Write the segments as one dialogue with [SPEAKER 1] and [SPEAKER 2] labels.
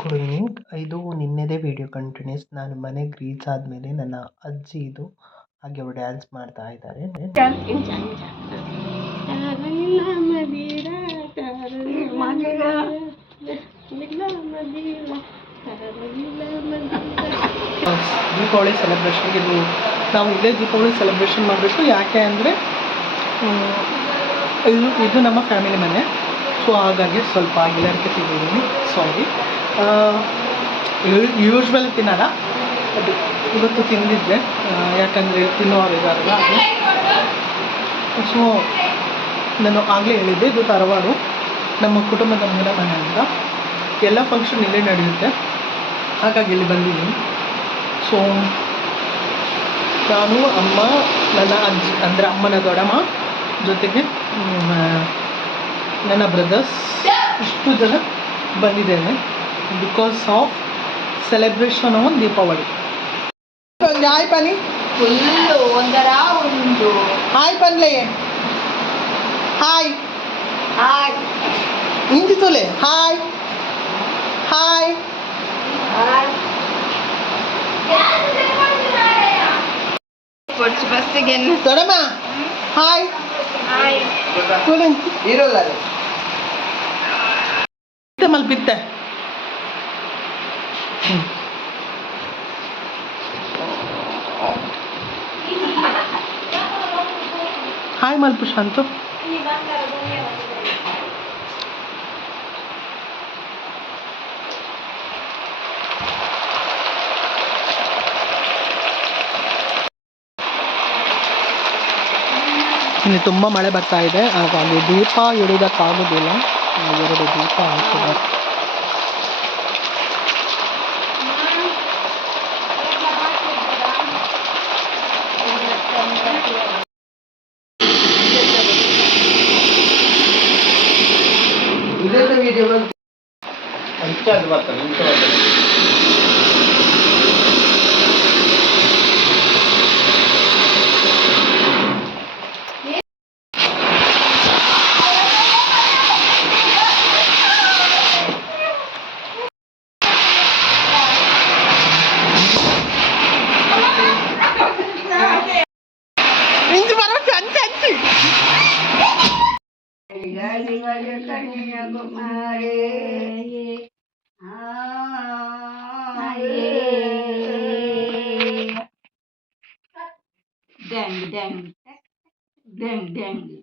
[SPEAKER 1] Good evening. ಇದು ನಿನ್ನೆದೇ video continuous. ನಾನು ಮನೆಗೆ ರೀಚ್ ಆದಮೇಲೆ ನನ್ನ ಅಜ್ಜಿ ಇದು ಹಾಗೆ ಅವ್ರು ಡ್ಯಾನ್ಸ್ ಮಾಡ್ತಾ ಇದ್ದಾರೆ. ದೀಪಾವಳಿ ಸೆಲೆಬ್ರೇಷನ್ಗೆ ಇದು ನಾವು ಇಲ್ಲೇ ದೀಪಾವಳಿ ಸೆಲೆಬ್ರೇಷನ್ ಮಾಡಬೇಕು. ಯಾಕೆ ಅಂದರೆ ಇದು ಇದು ನಮ್ಮ ಫ್ಯಾಮಿಲಿ ಮನೆ. ಸೊ ಹಾಗಾಗಿ ಸ್ವಲ್ಪ ಗಿಲಾರಿಕೆ ತಿಂದಿದ್ದೀನಿ. ಸಾರಿ ಯೂಶ್ವಲಿ ತಿನ್ನಲ್ಲ. ಅದು ಇವತ್ತು ತಿಂದಿದ್ದೆ. ಯಾಕಂದರೆ ತಿನ್ನೋರು ಇದಾರಲ್ಲ ಅದು. ಸೊ ನಾನು ಆಗಲೇ ಹೇಳಿದ್ದೆ, ಇದು ಧಾರವಾಡ ನಮ್ಮ ಕುಟುಂಬದ ಮೂಲ ಮನೆ ಅಂತ. ಎಲ್ಲ ಫಂಕ್ಷನ್ ಇಲ್ಲೇ ನಡೆಯುತ್ತೆ. ಹಾಗಾಗಿ ಇಲ್ಲಿ ಬಂದಿದ್ದೀನಿ. ಸೊ ನಾನು, ಅಮ್ಮ, ನನ್ನ ಅಜ್ಜಿ, ಅಂದರೆ ಅಮ್ಮನ ದೊಡ್ಡಮ್ಮ ಜೊತೆಗೆ ನನ್ನ ಬ್ರದರ್ಸ್ ಇಷ್ಟು ಜನ ಬಂದಿದ್ದೇನೆ because of celebration on Deepavali hi ಪನಿ
[SPEAKER 2] ಫುಲ್ಲು ಒಂದರ ಒಂದು.
[SPEAKER 1] ಹಾಯ್ ಪನ್ಲೆ ಹಾಯ್.
[SPEAKER 2] ಹಾಯ್.
[SPEAKER 1] ಹಿಂದಿ ತುಲೆ. ಹಾಯ್. ಹಾಯ್.
[SPEAKER 2] ಕೊಡ್ಸು ಬಸ್ಸಿಗೆ.
[SPEAKER 1] ಹಾಯ್. చూడండి
[SPEAKER 3] హీరో
[SPEAKER 1] గారు మళ్ళీ పిత్త హాయ్ మల్పు శాంతం ಇಲ್ಲಿ ತುಂಬ ಮಳೆ ಬರ್ತಾ ಇದೆ. ಹಾಗಾಗಿ ದೀಪ ಇಡೋದಕ್ಕಾಗೋದಿಲ್ಲ ಎರಡು ದೀಪ
[SPEAKER 3] ಬಂತು ಅಂತ ಬರ್ತಾನೆ
[SPEAKER 2] கதி வரு கன்னியகுமாரே டேங்கு டேங்கு டேங்கு டேங்கு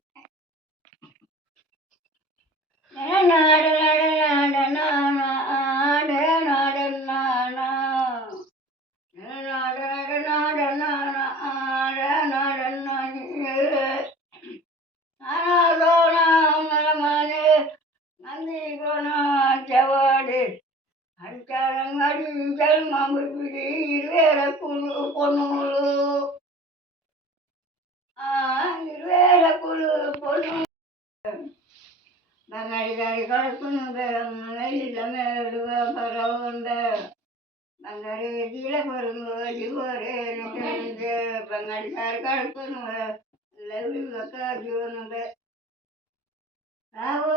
[SPEAKER 2] జన్మముకి ఇరవై కొనులు ఇరవై కొలు కొను బంగాడి గారి కడుకును బెరమ్మలు పరవుండ బంగారి దీల పొరుగు దివరే బంగాడి గారి కడుకును లవి మక్క జీవనుండే ನಾವು